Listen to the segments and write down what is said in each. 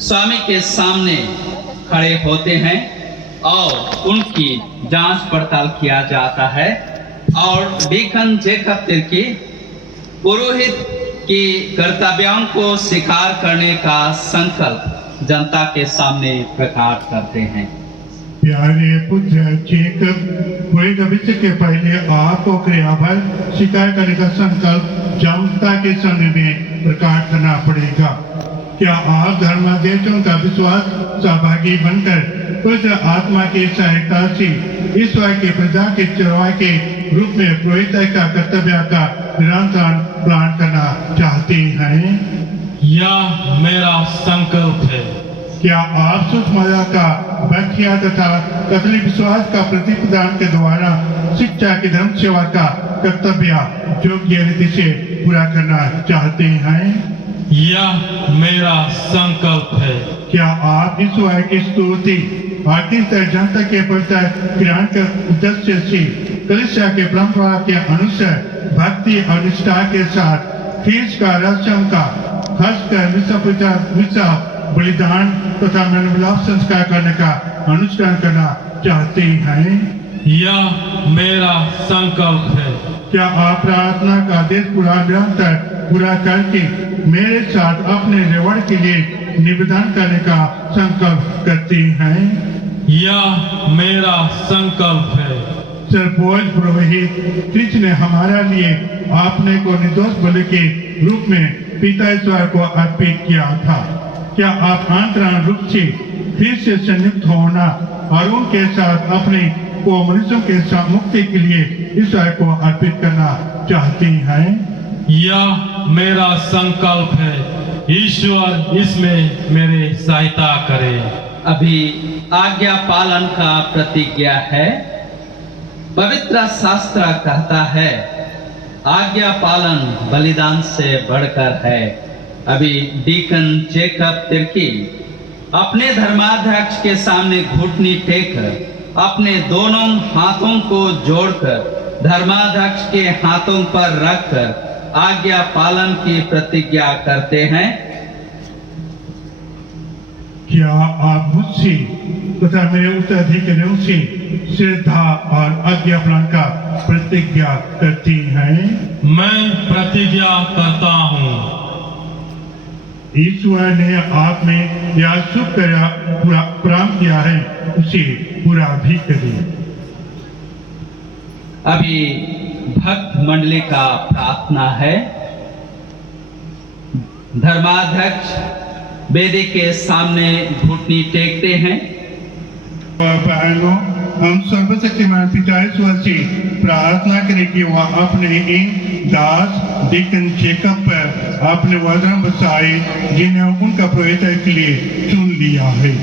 स्वामी के सामने खड़े होते हैं और उनकी जांच पड़ताल किया जाता है और डीकन जेकब तिर्की पुरोहित की कर्तव्यों को स्वीकार करने का संकल्प जनता के सामने प्रकट करते हैं। प्यारे पुत्र जेकब, कोई भविष्य के पहले आपको क्रियाभर स्वीकार करने का संकल्प जनता के सामने में प्रकट करना पड़ेगा। क्या आप धर्मादेशों का विश्वास सहभागी बनकर पवित्र आत्मा की सहायता से ईश्वर की प्रजा के चरवाहे के रूप में पुरोहित का कर्तव्य का निरंतर पालन करना चाहते हैं? यह मेरा संकल्प है। क्या आप सुषमा का व्याख्या तथा कैथोलिक विश्वास का प्रतिपादन के द्वारा शिक्षा की धर्म सेवा का कर्तव्य योग्य रीति से पूरा करना चाहते हैं? यह मेरा संकल्प है। क्या आप ईश्वर की स्तुति और जनता के प्रति ज्ञान के उद्देश्य से कलीसिया के परंपरा के अनुसार भक्ति और निष्ठा के साथ फीस का रस्म का खर्च कर विश्व बलिदान तथा मनोविलाप संस्कार करने का अनुष्ठान करना चाहते हैं? यह मेरा संकल्प है। क्या आप प्रार्थना का आदेश निरंतर पूरा करके मेरे साथ अपने रेवड़ के लिए निवेदन करने का संकल्प करते हैं? यह मेरा संकल्प है। सर्वोच्च पुरोहित क्रिस्ट ने हमारे लिए आपने को निर्दोष बलि के रूप में पिता ईश्वर को अर्पित किया था। क्या आप अंतरान रूप से फिर से संयुक्त होना और उनके साथ अपने को मनुष्यों के मुक्ति के लिए ईश्वर को अर्पित करना चाहते हैं? यह मेरा संकल्प है। ईश्वर इसमें मेरे सहायता करे। अभी आज्ञा पालन का प्रतिज्ञा है। पवित्र शास्त्र कहता है आज्ञा पालन बलिदान से बढ़कर है। अभी डीकन जेकब तिर्की अपने धर्माध्यक्ष के सामने घुटनी टेक कर अपने दोनों हाथों को जोड़कर धर्माध्यक्ष के हाथों पर रखकर आज्ञा पालन की प्रतिज्ञा करते हैं। क्या आप मुझसे तथा मेरे उत्तराधिकारियों से श्रद्धा और आज्ञा पालन का प्रतिज्ञा करती हैं? मैं प्रतिज्ञा करता हूँ। ईश्वर ने आप में यह शुभ कार्य प्रारंभ किया है, उसे पूरा भी करें। अभी भक्त मंडली का प्रार्थना है। धर्माध्यक्ष वेदी के सामने घुटनी टेकते हैं। बहनों, हम सर्वशक्तिमान पिता ईश्वर से प्रार्थना करें कि वह अपने इन दास डीकन जेकब पर अपने वचन बसाए जिन्हें उनका पुरोहित के लिए चुन लिया है।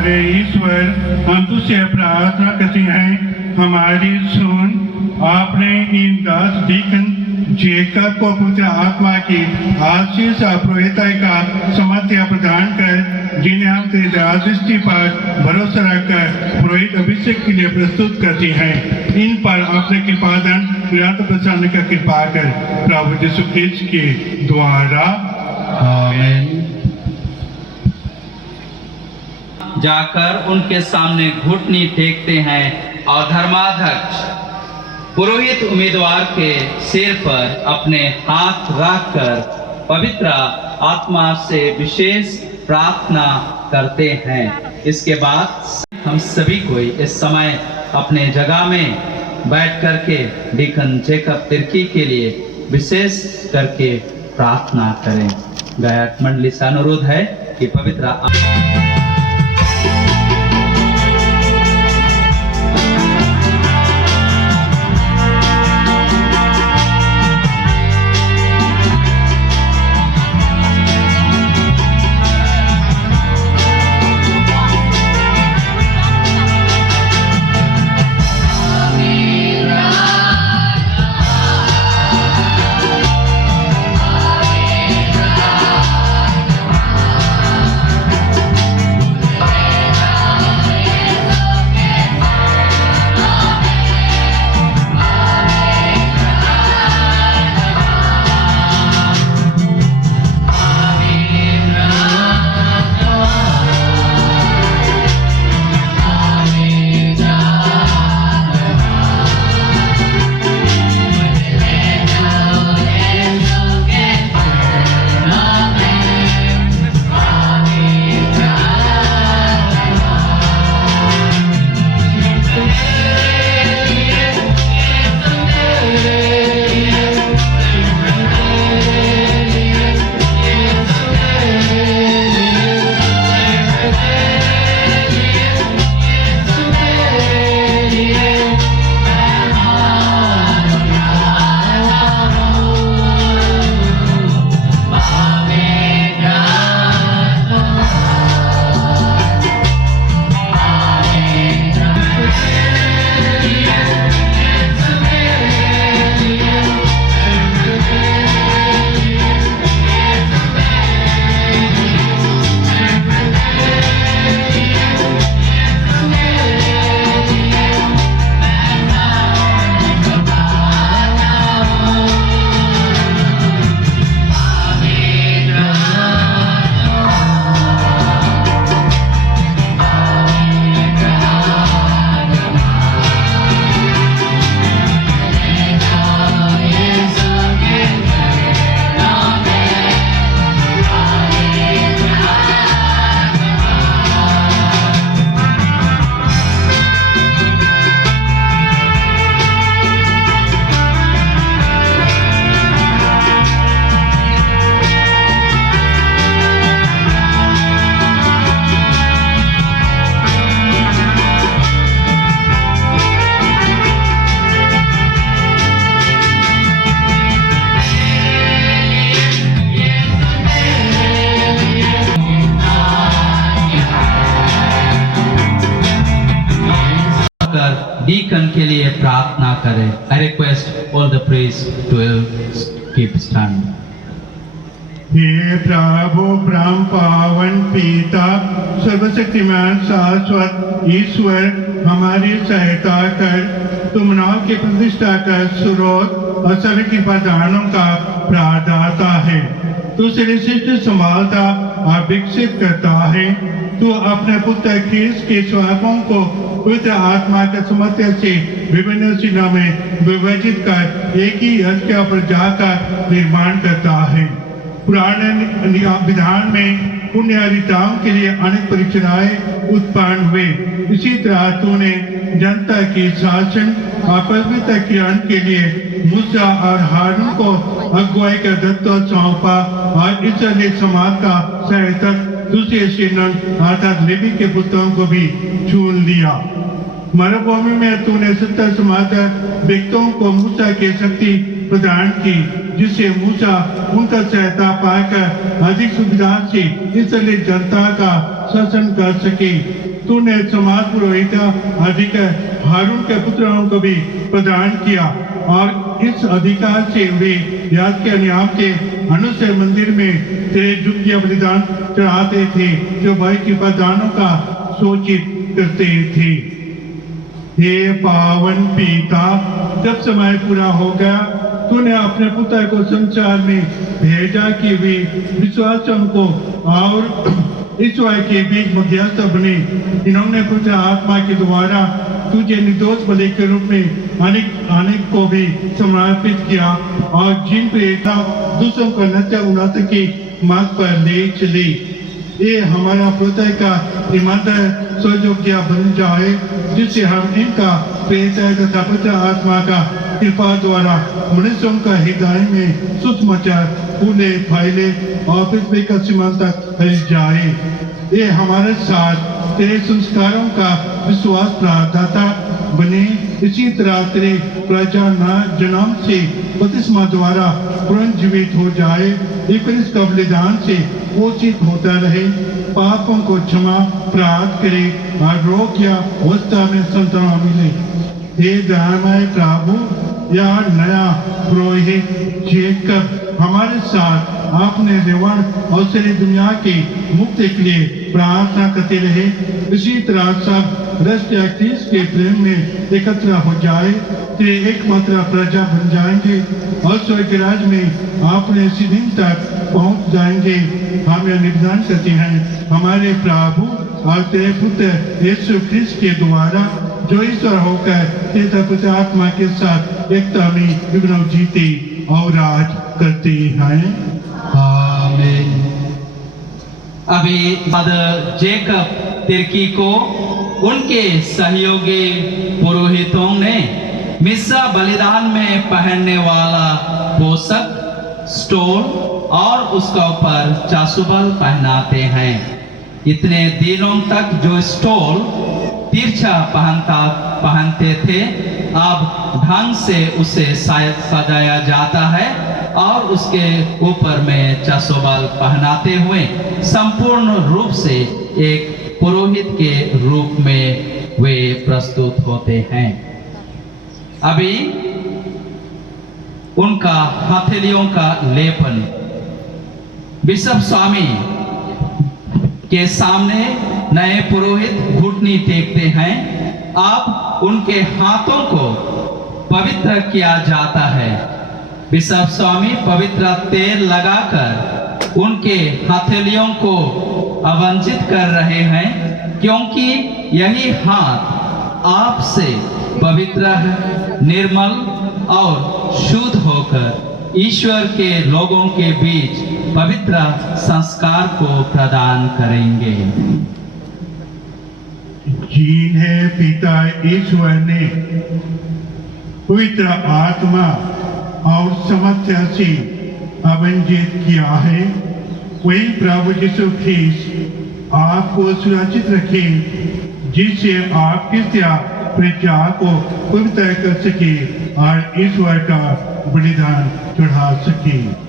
हमारे ईश्वर, हम तुझसे प्रार्थना करते हैं, हमारी सुन। आपने इन दास डीकन जेकब को पुत्र आत्मा की आशीष और पुरोहिता का समर्थ्य प्रदान कर, जिन्हें हम तेरी दृष्टि पर भरोसा रखकर पुरोहित अभिषेक के लिए प्रस्तुत करते हैं, इन पर अपने कृपादान निरंतर प्रसन्न का कृपा कर, प्रभु यीशु क्रिस्ट के द्वारा। आमीन। जाकर उनके सामने घुटनी टेकते हैं और धर्माध्यक्ष पुरोहित उम्मीदवार के सिर पर अपने हाथ रखकर पवित्र आत्मा से विशेष प्रार्थना करते हैं। इसके बाद हम सभी को इस समय अपने जगह में बैठ करके डीकन जेकब तिर्की के लिए विशेष करके प्रार्थना करें। गायक मंडली से अनुरोध है कि पवित्र डीकन के लिए प्रार्थना करें। I request all the priests to keep stand. हे प्रभु परम पावन पिता सर्वशक्तिमान शाश्वत ईश्वर, हमारी सहायता कर, तुम नाम की प्रतिष्ठा कर स्रोत और सभी की प्रधानों का प्रादाता है। तू सृष्टि संभालता और विकसित करता है। तू अपने पुत्र ख्रीस्त के स्वागों को पवित्र आत्मा के समर्थन से विभिन्न चिन्हों में विभाजित कर एक ही हत्या पर जाकर निर्माण करता है। पुराने विधान में पुण्यरिताओं के लिए अनेक परीक्षाएं उत्पन्न हुए। इसी तरह तूने जनता की शासन और पवित्रीकरण के लिए मूसा और हारून को अगुवाई का दायित्व सौंपा और इस्राएली समाज का सहायक दूसरे सिनन अर्थात लेवी के पुत्रों को भी चुन लिया। मरुभूमि में तूने 70 समाचार व्यक्तियों को मूसा की शक्ति प्रदान की, जिससे मूसा उनका सहायता पाकर अधिक सुविधा से इस्राएली जनता का शासन कर सके। तूने समाज पुरोहित अधिकार हारून के पुत्रों को भी प्रदान किया और इस अधिकार से वे याद के नियम के अनुसार मंदिर में तेरे जुग्य बलिदान चढ़ाते थे जो भाई की प्रदानों का सूचित करते थे। हे पावन पिता, जब समय पूरा हो गया तूने अपने पुत्र को संसार में भेजा कि वे विश्वासों को और ईश्वर के बीच मध्यस्थ बने। इन्होंने पुत्र आत्मा के द्वारा तुझे निर्दोष बलि के रूप में अनेक को भी समर्पित किया और जिन प्रेता दूसरों को नष्ट उन्नत के मार्ग पर ले चले। ये हमारा पुत्र का ईमानदार सहयोग्य बन जाए जिससे हम इनका प्रेता तथा पुत्र आत्मा का कृपा द्वारा मनुष्यों का हृदय में सुसमाचार फूले फैले और पृथ्वी का सीमा तक फैल जाए। ये हमारे साथ तेरे संस्कारों का विश्वास प्रार्थना बने। इसी तरह तेरे प्रजा न जन्म से बपतिस्मा द्वारा पुनर्जीवित हो जाए। इस का बलिदान से पोषित होता रहे, पापों को क्षमा प्राप्त करे और रोग या अवस्था में संतान मिले। हे दयामय प्रभु, यह नया पुरोहित जेकब हमारे साथ आपने रेवण और सारी दुनिया की मुक्ति के लिए प्रार्थना करते रहे। इसी तरह सब राष्ट्रीय के प्रेम में एकत्र हो जाए, तेरे एकमात्र प्रजा बन जाएंगे और स्वर्ग राज में आपने इसी दिन तक पहुंच जाएंगे। हम यह निवेदन करते हैं हमारे प्रभु और तेरे पुत्र यीशु ख्रिस्त के द्वारा, जो ईश्वर होकर तेरे पुत्र आत्मा के साथ एकता में युगनों जीते और राज करते हैं। आमीन। अभी फादर जेकब तिर्की को उनके सहयोगी पुरोहितों ने मिस्सा बलिदान में पहनने वाला पोशाक, स्टोल और उसका ऊपर चासुबल पहनाते हैं। इतने दिनों तक जो स्टोल तिरछा पहनते थे, अब ढंग से उसे सजाया जाता है और उसके ऊपर में चासोबाल पहनाते हुए संपूर्ण रूप से एक पुरोहित के रूप में वे प्रस्तुत होते हैं। अभी उनका हथेलियों का लेपन बिशप स्वामी के सामने नए पुरोहित घुटनी टेकते हैं। अब उनके हाथों को पवित्र किया जाता है। बिशप स्वामी पवित्र तेल लगाकर उनके हथेलियों को अवंचित कर रहे हैं, क्योंकि यही हाथ आपसे पवित्र है, निर्मल और शुद्ध होकर ईश्वर के लोगों के बीच पवित्र संस्कार को प्रदान करेंगे। जिन्हें पिता ईश्वर ने पवित्र आत्मा और सामर्थ्य से अवंजित किया है, वही प्रभु यीशु ख्रिस्त आपको सुरक्षित रखे, जिससे आप कृत्या प्रजा को पवित्र कर सके और ईश्वर का बलिदान चढ़ा सके।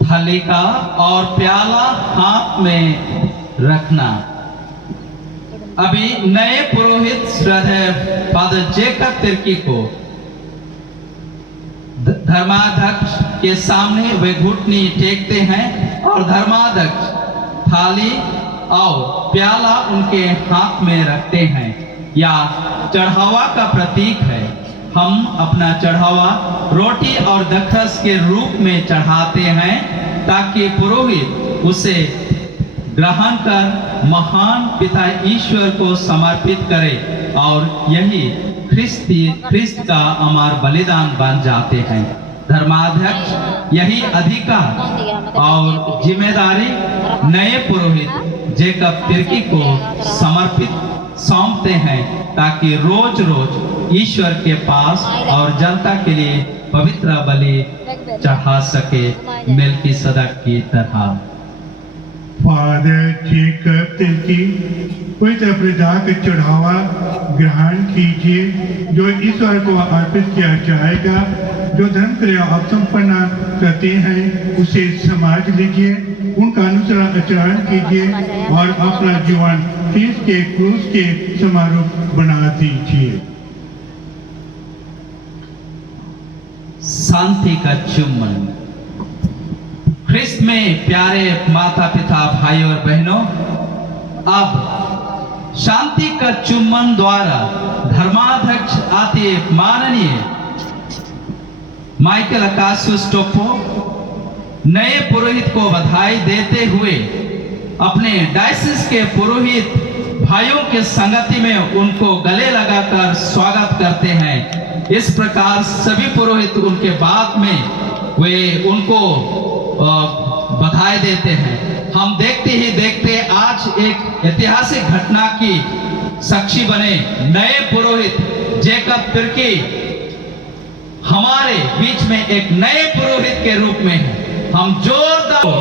थाली का और प्याला हाथ में रखना। अभी नए पुरोहित श्रद्धेय फादर जेकब तिर्की को धर्माध्यक्ष के सामने वे घुटनी टेकते हैं और धर्माध्यक्ष थाली और प्याला उनके हाथ में रखते हैं। या चढ़ावा का प्रतीक है। हम अपना चढ़ावा रोटी और दखरस के रूप में चढ़ाते हैं ताकि पुरोहित उसे ग्रहण कर महान पिता ईश्वर को समर्पित करे और यही ख्रिस्त का अमर बलिदान बन जाते हैं। धर्माध्यक्ष यही अधिकार और जिम्मेदारी नए पुरोहित जेकब तिर्की को सौंपते हैं ताकि रोज रोज ईश्वर के पास और जनता के लिए पवित्र बलि चढ़ा सके मेलकीसदक की तरह। फादर जेकब तिल्की पवित्र प्रजा का चढ़ावा ग्रहण कीजिए जो ईश्वर को अर्पित किया जाएगा। जो धर्म क्रिया आप संपन्न करते हैं उसे समाज लीजिए, उनका अनुसरण आचरण कीजिए और अपना जीवन क्रिस्त के क्रूस के समारूप बना दीजिए। शांति का चुम्बन। ख्रिस्त में प्यारे माता पिता भाई और बहनों, अब शांति का चुम्बन द्वारा धर्माध्यक्ष आते माननीय माइकल अकासियुस टोप्पो नए पुरोहित को बधाई देते हुए अपने डायसिस के पुरोहित भाइयों के संगति में उनको गले लगाकर स्वागत करते हैं। इस प्रकार सभी पुरोहित उनके बाद में वे उनको बधाई देते हैं। हम देखते ही देखते आज एक ऐतिहासिक घटना की साक्षी बने। नए पुरोहित जेकब तिल्की हमारे बीच में एक नए पुरोहित के रूप में है। हम जोरदार